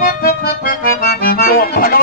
ตัวพะโล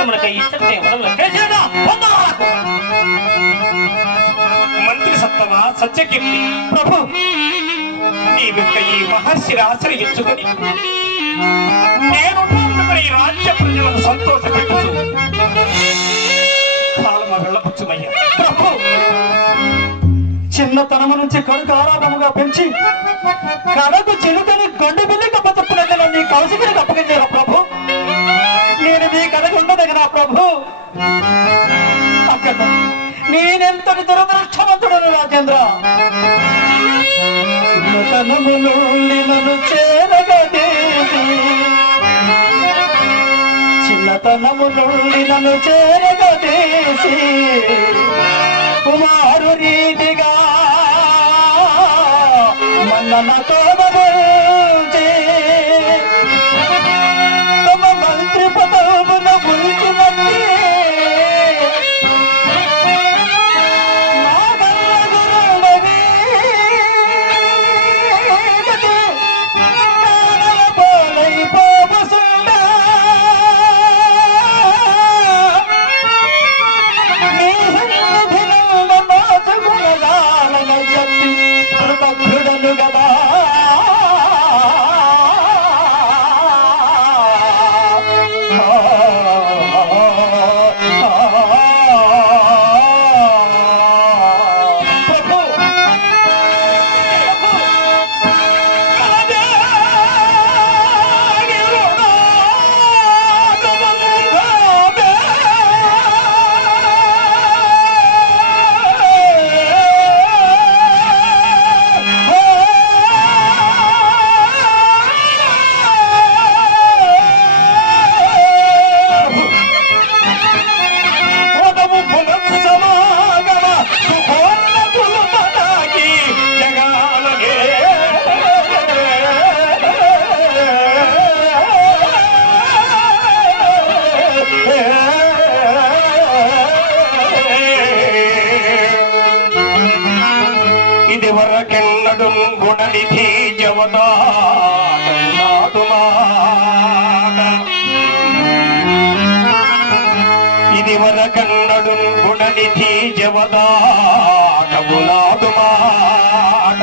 మంచి మంత్రోత్తములకై ఇచ్చటే మంత్రి సత్తమా సత్యకీర్తి ప్రభు నీ యొక్క ఈ మహర్షిని ఆశ్రయించుకొని నేను ఈ రాజ్య ప్రజలను సంతోషపెట్టుచు కాలమ వెళ్ళపుచ్చుమయ్యా ప్రభు చిన్నతనము నుంచి కడుకు ఆరాధముగా పెంచి కడకు చిలుకని గండు బిల్లి కప్పచెప్పులందులో నీ కౌశికని కప్పగించారు ప్రభు? నేను నీ కడకు ఉండదగిన ప్రభు. అక్కడ నేనెంతటి దురదృష్టవంతుడను రాజేంద్ర? చిన్నతనము నుండి నన్ను చేరగదేసి చిన్నతనము నుండి నన్ను చేరగదేసి కుమారు రీతిగా మన్ననతో బదుల్చి ఇది వరకెన్నడు గుణనిధి జవదాడు మాట ఇది వరకన్నడు గుణనిధి జవదాటవులాదు మాట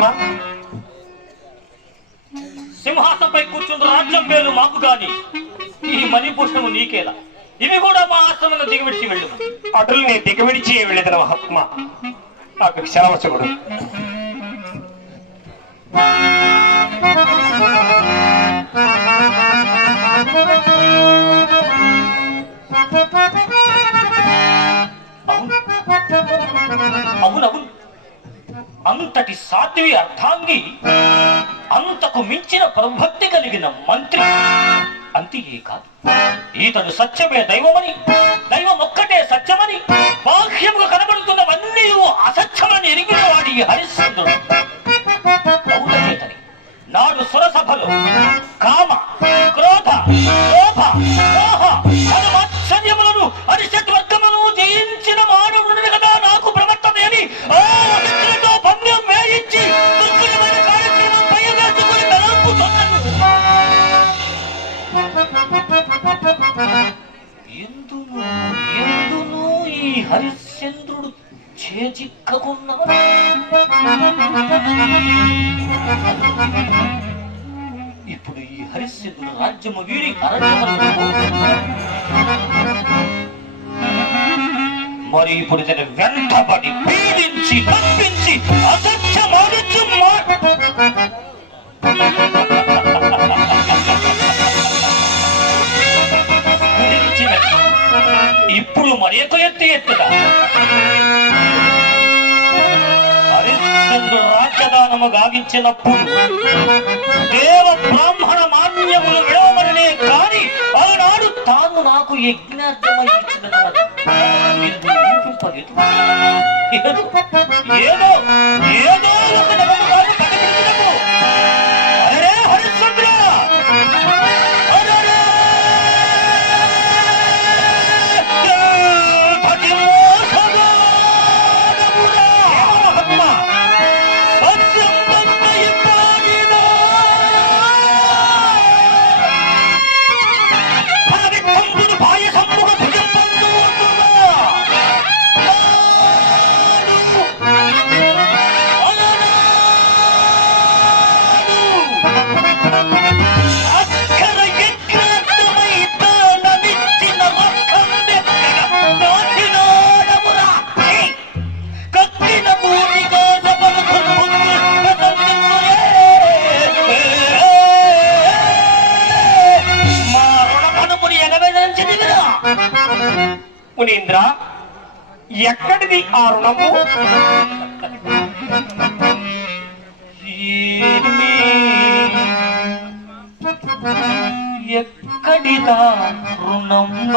ఏమి మహాత్మా సింహాసనపై కూర్చున్న రాజ్యం పేరు మాకు గాని ఈ మణిభూషణము నీకేలా. ఇవి కూడా మా ఆశ్రమంలో దిగబెట్టి వెళ్ళు అటుల్ని దిగవిడిచి వెళ్ళిన మహాత్మా నాకు సెలవచగుడు అవును. అవునవును. అంతటి సాధ్వి అర్థాంగి అంతకు మించిన ప్రభక్తి కలిగిన మంత్రి. అంతియే కాదు. ఈతడు సత్యమే దైవమని దైవం ఒక్కటే సత్యమని బాహ్యముగా కనబడుతున్నవన్నీ అసత్యమని ఎరిగినవాడి హరిశ్చంద్రుడు. నాడు సురసభలో కా రాజ్యము వీడి మరి ఇప్పుడు ఇతను వెంటబడి పీడించి పంపించి అసత్యమాడించు ఇప్పుడు మరి ఒక ఎత్తి ఎత్తుగా రాజ్యదానము గావించినప్పుడు దేవ బ్రాహ్మణ మాన్యములు విడవమనే కాని ఆనాడు తాను నాకు యజ్ఞార్థమై ఇచ్చినదన్నది. ఏదో ఏదో ఏదో ఎక్కడిది ఆ రుణము? ఎక్కడిదా రుణంబ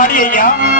బాధించుట పాడి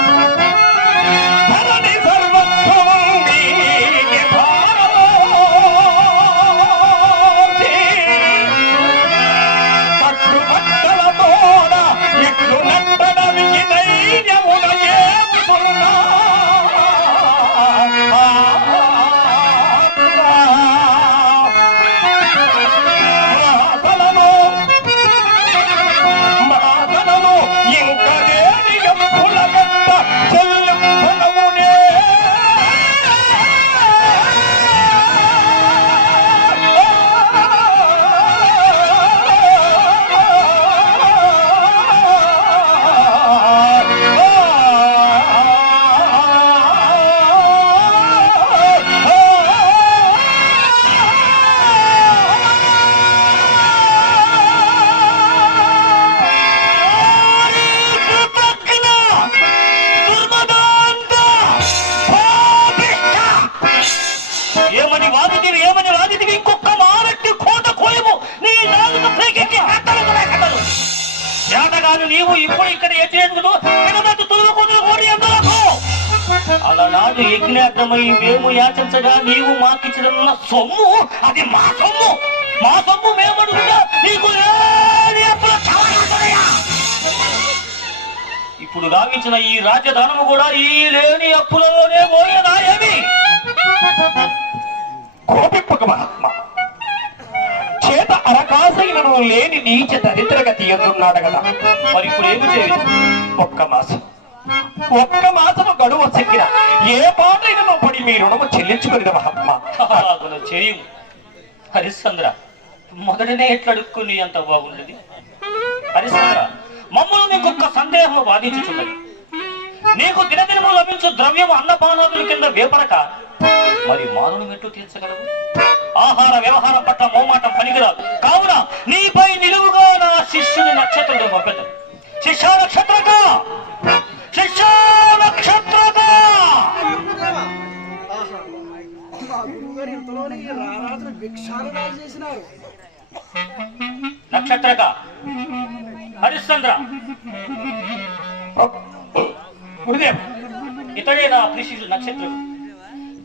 చేత లేని నీచ దరిద్రగతి ఎందున్నాడు కదా? మరి ఇప్పుడు ఏమి చేయదు ఒక్క మాసం. ఒక్క మాసము గడువు చెక్కిన ఏ పాటైన పడి మీ రుణము చెల్లించుకుని మహాత్మ? చేయము హరిశ్చంద్ర మొదటనే ఎట్లా అడుక్కుని అంత బాగుండేది? హరిశ్చంద్ర మమ్మల్ని నీకొక్క సందేహం బాధించుచున్నది. నీకు దినదినము లభించు ద్రవ్యం అన్నపానాదుల కింద వేపరక మరి మానుని మెట్టు తీర్చగలవు? ఆహార వ్యవహారం పట్ల మోమాటం పనికిరాదు. కావున నీపై నిలువుగా నా శిష్యుని నక్షత్రుడు పంపెద్దు శిష్య నక్షత్రక! శిష్య నక్షత్రక! నక్షత్రక! హరిశ్చంద్ర! గురుదేవ్ ఇతడే నా ప్రిశిషుడు నక్షత్రుడు.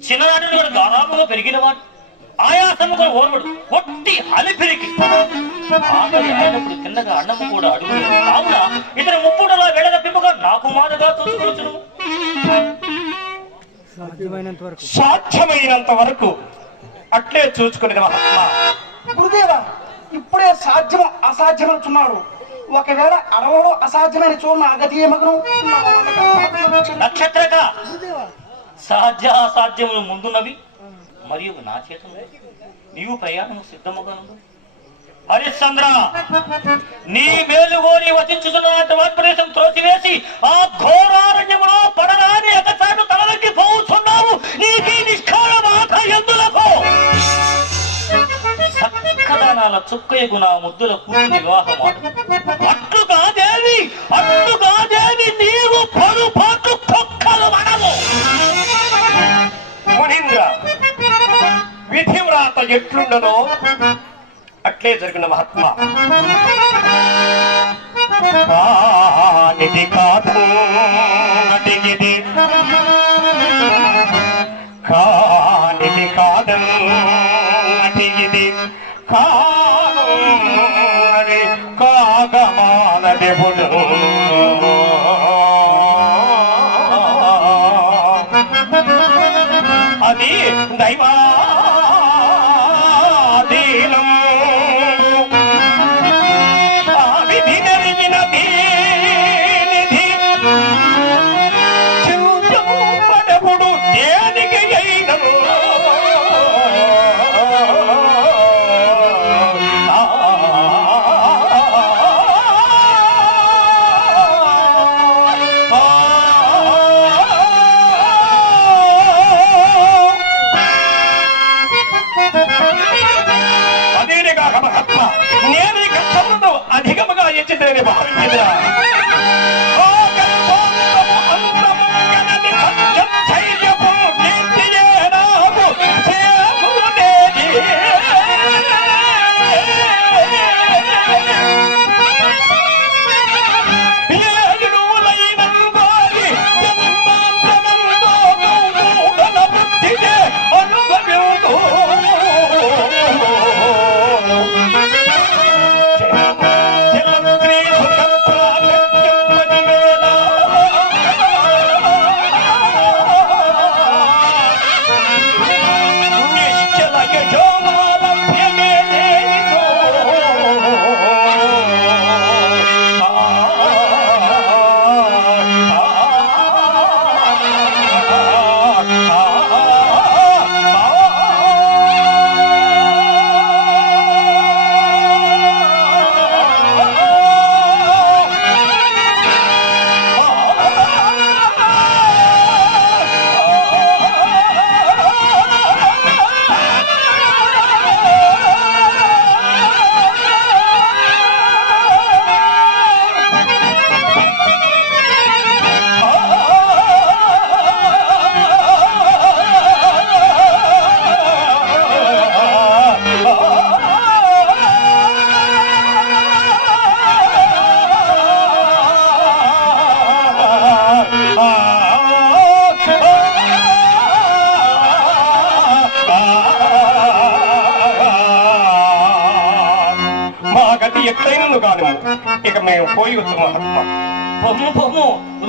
చిన్ననాటి నుండి పెరిగినవాడు. ఆయాసముగా ఓర్వడు ఒట్టి హలిపిరికి ఆకలి అయినప్పుడు తిన్నగా అన్నము కూడా అడుగు కావున ఇతని ముప్పుడులా వెళ్ళద పిమ్మగా నాకు మాటగా చూసుకొచ్చును సాధ్యమైనంత వరకు. అట్లే మహాత్మ. గురుదేవా ఇప్పుడే సాధ్యం అసాధ్యం అంటున్నాడు ఒకవేళ అడవలో అసాధ్యమైన చూడ నా గతి ఏమగను. నక్షత్రక. సాధ్య అసాధ్యములు ముందున్నవి. మరియు నా చేతులు నీవు ప్రయాణం సిద్ధముగాను హరిశ్చంద్ర నీ మేలుగోని వచించుతున్నటువంటి వాగ్ప్రదేశం త్రోసివేసి ఆ ఘోరారణ్యములో పడరాని ఎగసాటు తలవెక్కి పోతున్నావు నీకీ నిష్కార మాట ఎందులకు? చక్కదనాల చుక్కయ గుణ ముద్దుల కూతురు వివాహం అట్లుగా దేవి అట్లుగా దేవి నీవు పలు ఎట్లుండనో అట్లే జరిగిన మహాత్మ. కానిది కాదు అడిగిది కానిది కాదు అడిగిది కాను అది కాగమానదెవుడు అది దైవాధీనం 这里吧好意思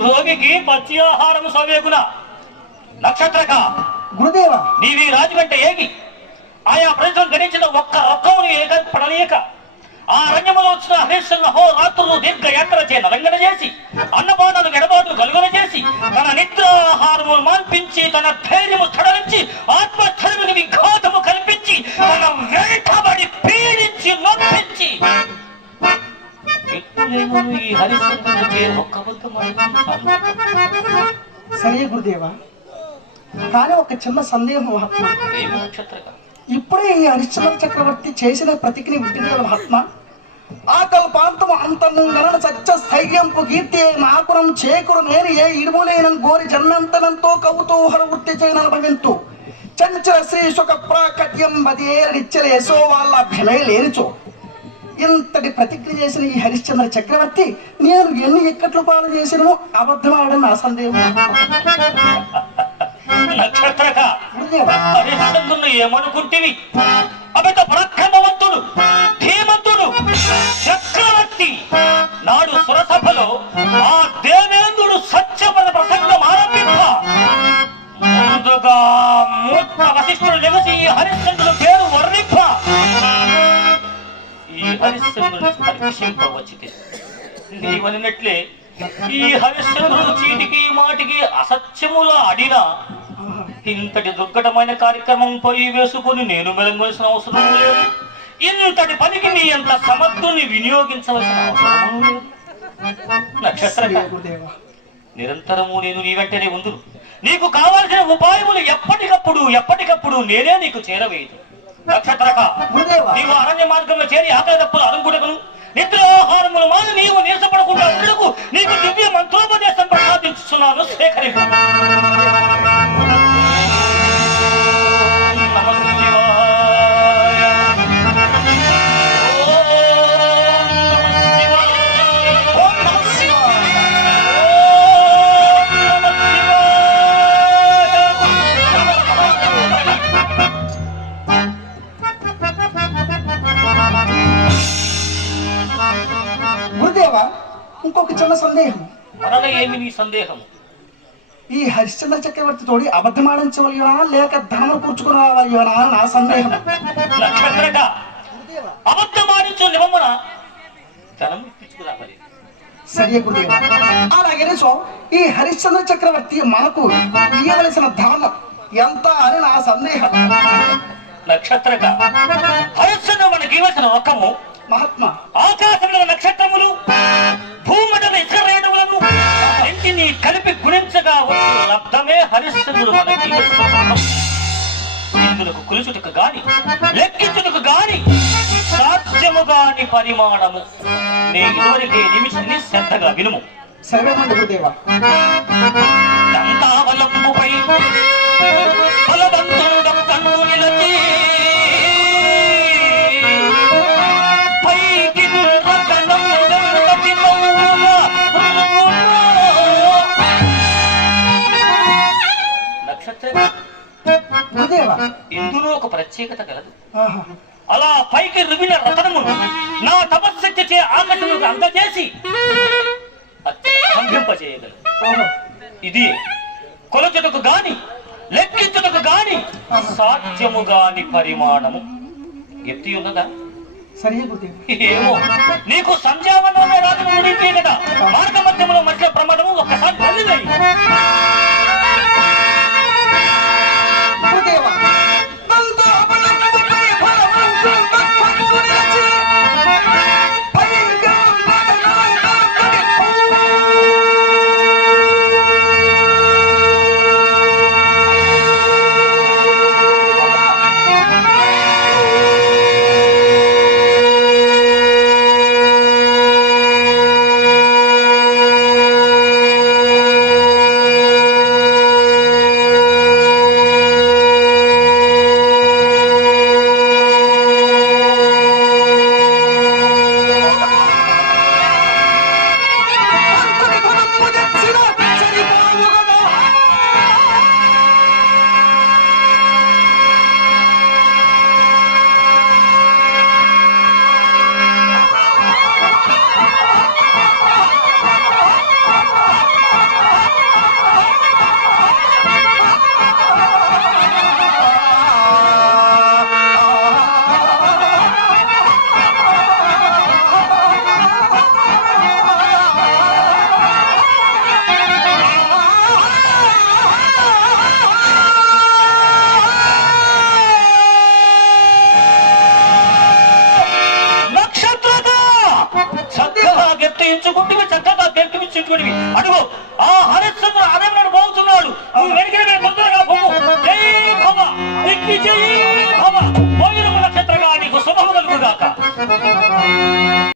రోగికి పచ్చి ఆహారం సవేగున నక్షత్రక గురుదేవ. నీవి రాజుగంట ఏగి ఆయా ప్రజలు గణించిన ఒక్క రొక్కమును ఏక పడలేక ఆ రంగములో వచ్చిన హరీశ్వరుని హో రాత్రులు దీర్ఘ యాత్ర చే నరంగన చేసి అన్నపాటలు ఎడబాటు కలుగన చేసి తన నిద్రాహారములు మాన్పించి తన ధైర్యము స్థడరించి ఆత్మస్థైర్యముని విఘాతము కల్పించి తన వెంటబడి పీడించి నొప్పించి ఎప్పుడేమో ఈ హరిశ్చంద్రుడికి ఒక్క బుద్ధ సరే గురుదేవ కానీ ఒక చిన్న సందేహం మహాత్మా. ఇప్పుడే ఈ హరిశ్చంద్ర చక్రవర్తి చేసిన ప్రతిజ్ఞ కదా మహాత్మా. ఆ కల్పాంతము అంతము గణన సత్య స్థైర్యంపు కీర్తి నాకురం చేకురు నేను ఏ ఇడుములేనం గోరి జన్మంతనంతో కవుతో హరవృత్తి చేయన భవింతు చంచల శ్రీ సుఖ ప్రాకట్యం బదియేరిచ్చల యశో వాళ్ళ భలే లేనిచో. ఇంతటి ప్రతిజ్ఞ చేసిన ఈ హరిశ్చంద్ర చక్రవర్తి నేను ఎన్ని ఇక్కట్లు పాలు చేసినో అబద్ధమాడని నా సందేహం. హరిశ్చంద్రుని ఏమనుకుంటివి? అమిత పరాక్రమవంతుడు ధీమంతుడు చక్రవర్తి. నాడు సురసభలో ఆ దేవేంద్రుడు సత్యపద ప్రసంగం ఆరంభింప. ముందుగా మూర్ఖ వశిష్ఠుడు ఈ హరిశ్చంద్రుడు హరిశ్చంద్రుని పరీక్షింపవచ్చితే నీవనినట్లే ఈ హరిశ్చంద్రుడు చీటికి మాటికి అసత్యముల అడినా ఇంతటి దుర్ఘటమైన కార్యక్రమం పోయి వేసుకొని నేను మెలంగవలసిన అవసరం లేదు. ఇంతటి పనికి నీ అంత సమర్థుని వినియోగించవలసిన అవసరం లేదు. నక్షత్ర నిరంతరము నేను నీ వెంటనే ఉందు నీకు కావలసిన ఉపాయములు ఎప్పటికప్పుడు ఎప్పటికప్పుడు నేనే నీకు చేరవేయదు నక్షత్రక. నీవు అరణ్య మార్గంలో చేరి ఆకలి తప్పులు అనుకుంటను నిద్రాహారములు మాని నీవు నీరసపడకుండా నీకు దివ్య మంత్రోపదేశం ప్రసాదించుతున్నాను స్వీకరించు గురుదేవా ఇంకొక చిన్న సందేహం. మరల ఏమి నీ సందేహం? ఈ హరిశ్చంద్ర చక్రవర్తి తోడి అబద్ధమాడించవలయనా లేక ధనము కూర్చుకుని రావాలయనా అని నా సందేహం. నక్షత్రక ధనం ఇప్పించుకురావాలి సరే గురుదేవా. అలాగే సో ఈ హరిశ్చంద్ర చక్రవర్తి మనకు ఇయ్యవలసిన ధనం ఎంత అని నా సందేహం. నక్షత్రక హరిశ్చంద్ర మనకి ఇవ్వాల్సిన రొక్కము మహాత్మ ఆకాశంలో నక్షత్రములు భూమండల ఇతర ఇంటిని కలిపి గుణించగా వచ్చే లబ్ధమే హరిశ్చంద్రుడు మనకి. ఇవ్వాల్సిన ఇందులకు కొలుచుటకు గాని లెక్కించుటకు గాని సాధ్యము గాని పరిమాణము. నేను ఇదివరకే నిమిషాన్ని శ్రద్ధగా వినుము. సర్వేమండి గురుదేవా ఇందులో ఒక ప్రత్యేకత కలదు. అలా పైకి రువిన రతనమును నా తపశక్తి చే ఆకర్షణకు అందజేసి స్తంభింపజేయగలదు ఓహో. ఇది కొలచుటకు గాని లెక్కించుటకు గాని సాధ్యము గాని పరిమాణము. ఎత్తి ఉన్నదా? ఏమో. నీకు సంధ్యావనమే రాజు ముడించే కదా. మార్గ మధ్యంలో మధ్య ప్రమాదము ఒక్కసారి తల్లిదై